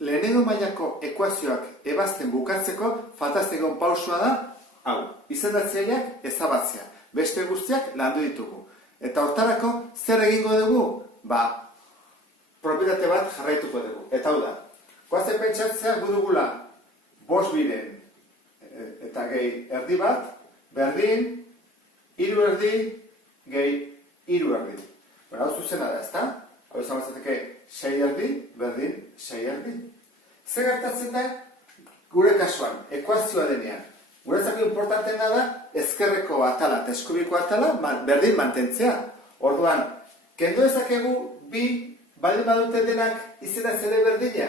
lehenengo mailako ekuazioak ebazten bukatzeko faltaztegon pausua da, hau, izendatzaileak ezabatzea. Beste guztiak landu ditugu. Eta hortarako zer egingo dugu? Propietate bat jarraituko dugu. Eta hau da, goazen pentsatzea gu dugula 5 biren eta gehi erdi bat, berdin, 3 erdi, gehi 3 erdi. Hau zuzena da, ezta? Hau izan batzateke 6 erdi, berdin, 6 erdi. Zer gertatzen da gure kasuan, ekuazioa denean. Guretzako importantena da ezkerreko atala eta eskubiko atala berdin mantentzea. Orduan, kendu ezakegu bi baldin badute denak izendatzele berdina.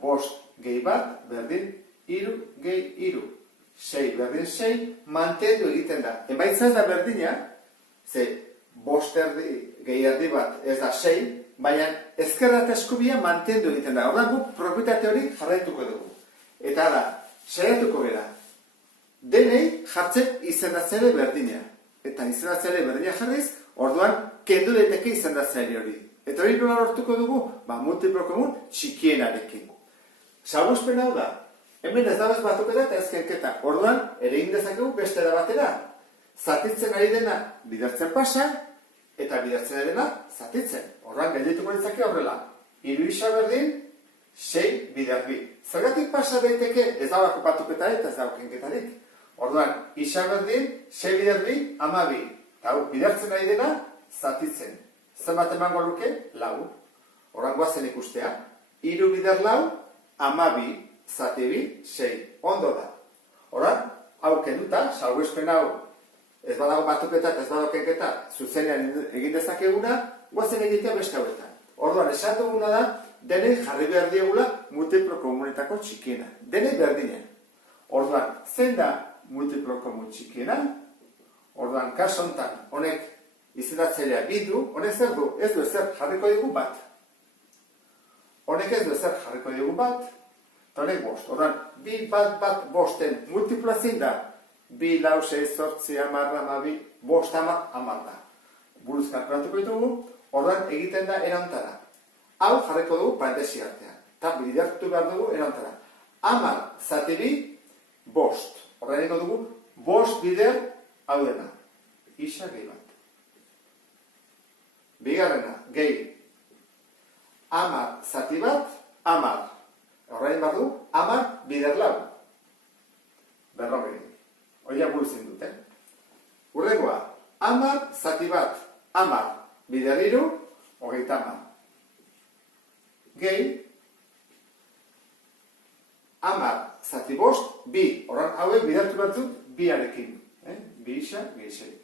5 gehi bat, berdin, 3 gehi 3. 6 berdin 6 mantendu egiten da. Emaitza ez da berdina, ze 5 gehi erdi bat ez da 6, baina ezkerra eta eskubia mantendu egiten da. Orduan guk propietate hori jarraituko dugu. Eta da, saiatuko gara. Denei jartzen izendatzele berdina. Eta izendatzele berdina jarriz, orduan kendu daiteke izendatzele hori. Eta hori nola lortuko dugu? Multiplo komun txikienarekin. Salbuespen hau da. Hemen ez dabez batuketa eta ezkenketa. Orduan, ere indezakegu beste da batera. Zatitzen ari dena bidertzen pasa, eta bidertzen ari dena zatitzen. Orduan, geldituko ditzake horrela. 3 isa berdin, 6 bider bi. Zergatik pasa daiteke ez dago batuketa eta ez dago kenketarik. Orduan, isa berdin, 6 bider bi, 12. Eta bidertzen ari dena zatitzen. Zenbat emango luke? 4. Orduan goazen ikustea. 3 bider 4, 12, zati bi, 6. Ondo da. Orduan, hau kenduta, salbuespen hau ez badago batuketa eta ez badago kenketa zuzenean egin dezakeguna, goazen egitea beste hauetan. Orduan, esan duguna da, denei jarri behar diegula multiplo komunetako txikiena. Denei berdinen. Orduan, zein da multiplo komun txikiena? Orduan, kaso honetan, honek izendatzailea bi du, honek zer du? Ez du ezer jarriko digu bat. Honek ez du ezer jarriko digu bat, eta honek 5. Orduan, 2 bat 5-en multiploa zein da? 2, 4, 6, 8, 10, 12, 5, 10 da. Buruz kalkulatuko ditugu, orduan egiten da erantara. Hau jarriko dugu parentesi artean. Eta bidertu behar dugu erantara. 10 zati bi, 5. Horrein ego dugu, 5 bider hau dena. Isa gehi bat. Bigarrena, gehi. 10 zati bat, 10. Horrein behar dugu, 10 bider 4. Berrogei. Oia buruzin dute. Urrengoa, 10 zati bat, 10. Bider 3, 30. Gehi, 10 zati 5, 2. Horren hauek bidertu batzut 2arekin. 2 isa, 2 6.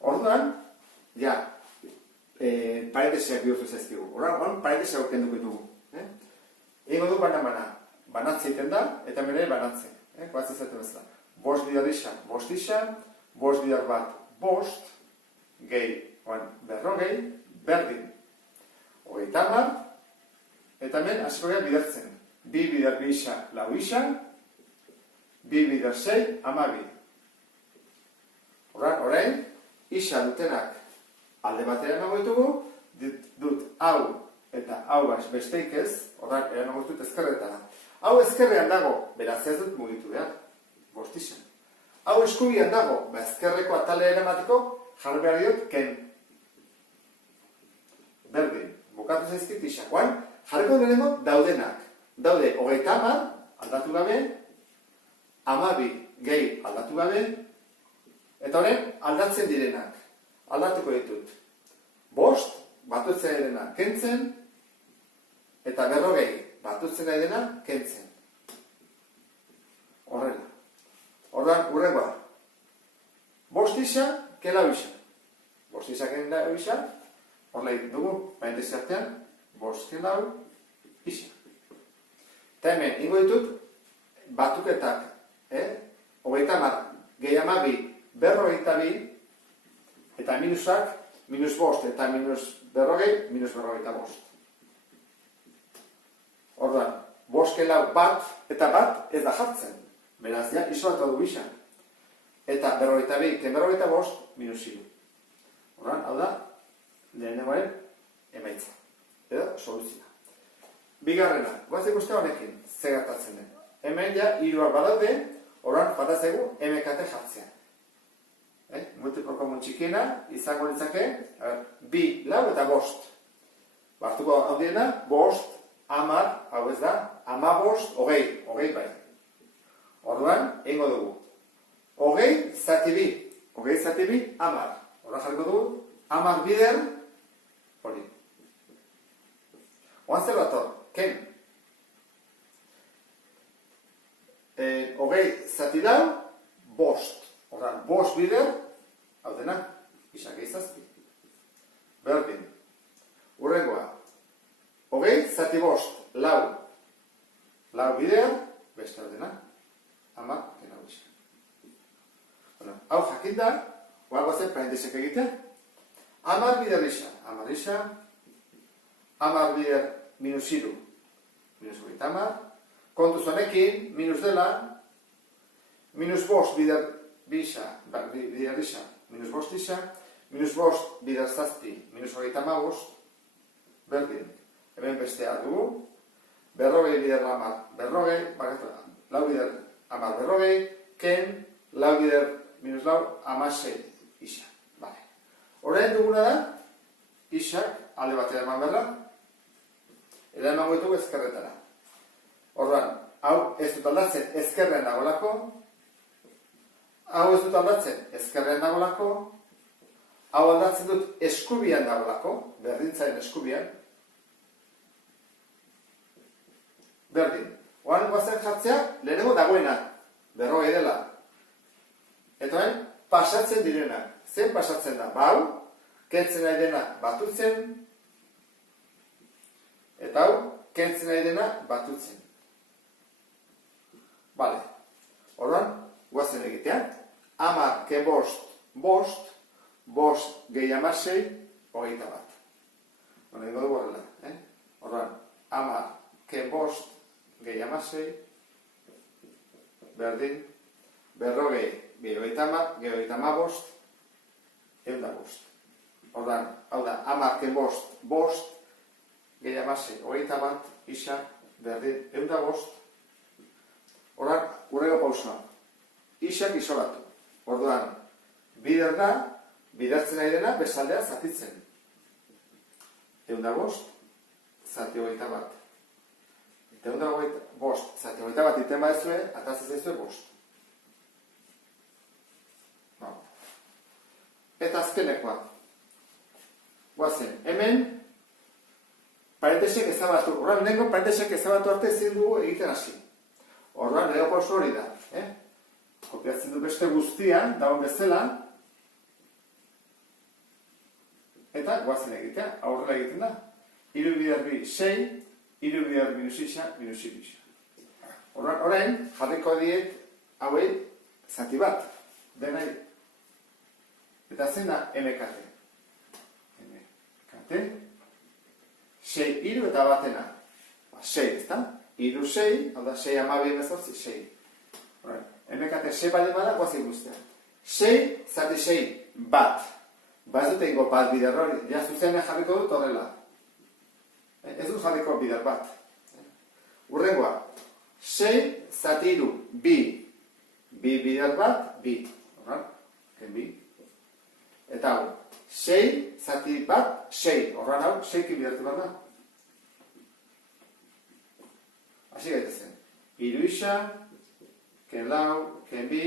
Orduan, ja, parentesiak bihurtu zaizkigu. Horren parentesiak kenduko ditugu. Ego du bana-bana. Banatze egiten da, eta menere banatze. Koatzen zaten bezala. 5 bider isa, 5 isa, 5 bider bat, 5, gehi, berrogei, berdin. 30, eta hemen hasiko gara bidertzen. 2 bider 2 isa, 4 isa, 2 bider 6, 12. Orain, isa dutenak alde batera emango ditugu, dut hau eta hau besteik ez, orain emango dut ezkerretara. Hau ezkerrean dago, beraz ez dut mugitu behar, 5 isa. Hau eskubian dago, ezkerreko atalea eramateko, jarri behar diot, ken. Berdin, bukatu zaizkit isakoan, jarriko lehenengo daudenak. Daude, 30 aldatu gabe, 12 gehi aldatu gabe, eta horren aldatzen direnak. Aldatuko ditut. 5, batutzen dena kentzen, eta 40 batutzen dena kentzen. Horrela. Orduan, urrengoa. 5 isa, ke 4 isa. 5 isa, ke 4 isa, horrela egin dugu, parentesi artean, 5 ke 4 isa. Eta hemen, ingo ditut, batuketak, 30 gehi 12, 42, eta minusak, minus 5 eta minus 40, minus 45. Orduan, 5 ke 4 bat, eta bat ez da jartzen. Beraz, ja, isolatu du bisa. Eta 42, ke 45, minus 3. Orduan, hau da, lehenengoaren emaitza. Edo, soluzioa. Bigarrena, guaz ikuste honekin, zegertatzen den. Hemen ja, hiruak badaude, orain faltatzegu MKT jartzea. Multiplo komun txikiena, izango litzake, 2, 4 eta 5. Bartuko handiena, 5, 10, hau ez da, 15, 20 bai. Orduan, egingo dugu. 20 zati 2, 20 zati 2, 10. Horra jarriko dugu, 10 bider, hori. Oan zer bator, ken? 20 zati lau, 5. Horran, 5 bider, hau dena, isak eizazpi. Berdin. Urrengoa. 20 zati 5, lau. Lau bider, beste hau dena. 10, kena isak. Hau jakin da, oa guazen parentesek egitea. 10 bider isa, 10 isa. 10 bider minus 3, minus 30. Kontuz honekin, minus dela, minus 5 bider bisa, bider isa, minus 5 isa, minus 5 bider zazpi, minus 35, berdin. Hemen bestea dugu, berrogei bider 10, berrogei, lau bider 10, berrogei, ken, lau bider minus lau, 16 isa. Horrein duguna da, isak alde batera eman berra, eta eman goitugu ezkerretara. Orduan, hau ez dut aldatzen ezkerrean dagolako, hau ez dut aldatzen ezkerrean dagolako, hau aldatzen dut eskubian dagolako, berdintzaren eskubian, berdin. Oan guazen jartzea, lehenengo dagoena, berrogei dela. Eta hain, pasatzen direna. Zen pasatzen da, hau, kentzen nahi dena batutzen, eta hau, kentzen nahi dena batutzen. Bale, orduan, guazen egitea, 10 ke 5, 5, 5 gehi 16, 21. Bueno, ingo dugu horrela, Orduan, 10 ke 5 gehi 16, berdin, berrogei gehi 30, gehi 35, 105. Orduan, hau da, 10 ke 5, 5, gehi 16, 21, isa, berdin, 105. Orduan, urrego pausua. Isak isolatu. Orduan, bider da, bidertzen nahi dena, bezaldea zatitzen. 105, zati 21. Eta 105, zati 21 iten badezue, atatzen zaizue 5. Eta azkenekoa. Guazen, hemen, parentesek ezabatu. Orduan, lehenko parentesek ezabatu arte ezin dugu egiten hasi. Orduan, lego pauso hori da. Kopiatzen du beste guztian, dagoen bezala. Eta guazen egitea, aurrera egiten da. 3 bider 2, 6, 3 bider minus 6, minus 6. Orduan, orain, jarriko diet, hauei, zati bat. Denai. Eta zen da MKT. MKT. 6, 3 eta batena. 6, ez da? 3, 6, hau da, 6 amabien bezortzi, 6. MKT 6 bale bada, guazik guztia. 6, zati 6, bat. Ba ez dut egingo bat bider hori. Ja, zuzenean jarriko dut horrela. Ez dut jarriko bider bat. Urrengoa. 6, zati 3, bi. Bi bider bat, bi. Horran, ken bi. Eta hau, 6, zati bat, 6. Horran hau, 6 bidertu bat da. Hasi gaitezen. 3 isa, ken lau, ken bi,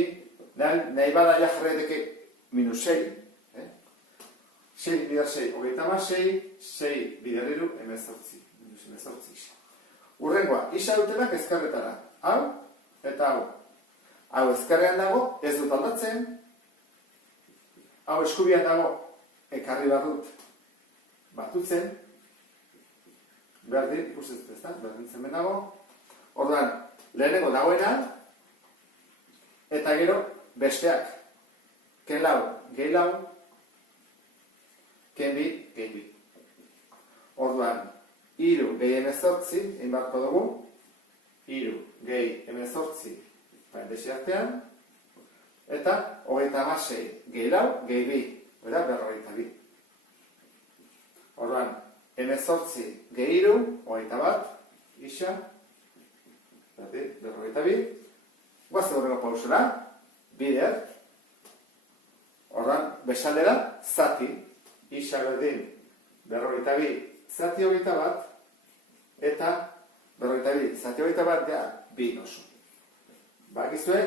nahi bada ja jarreteke minus 6. 6 bider 6, hogeita ma 6, 6 bider 3, emezortzi. Minus emezortzi isa. Urrengoa, isa dutenak ezkerretara. Hau, eta hau. Hau ezkerrean dago, ez dut aldatzen. Hau eskubian dago, ekarri bat dut. Batutzen. Berdin, ikusten ez da, berdintzen ben dago. Orduan, lehenengo dagoena, eta gero besteak. Ken lau, gehi lau, ken bi, gehi bi. Orduan, 3 gehi emezortzi, egin barko dugu, 3 gehi emezortzi, parentesi artean, eta hogeita amasei, gehi lau, gehi bi, eta berrogeita bi. Orduan, emezortzi gehi 3, hogeita bat, isa, berdin, 42, guazte horrego pausera, bider, horran, besaldera, zati, isa berdin, 42, zati 21, eta 42, zati 21, ja, bi oso. Bakizue,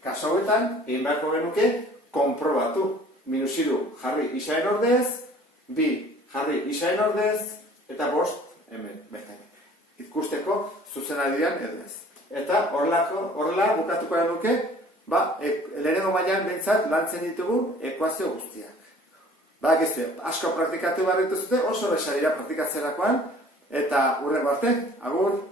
kaso hauetan, egin beharko genuke, konprobatu. -3 jarri isaen ordez, 2 jarri isaen ordez, eta 5 hemen, bertan. Ikusteko zuzena dian edo ez. Eta horrela bukatuko genuke, lehenengo mailan behintzat lantzen ditugu ekuazio guztiak. Bakizue, asko praktikatu behar dituzute, oso besa dira praktikatzerakoan, eta hurrengo arte, agur!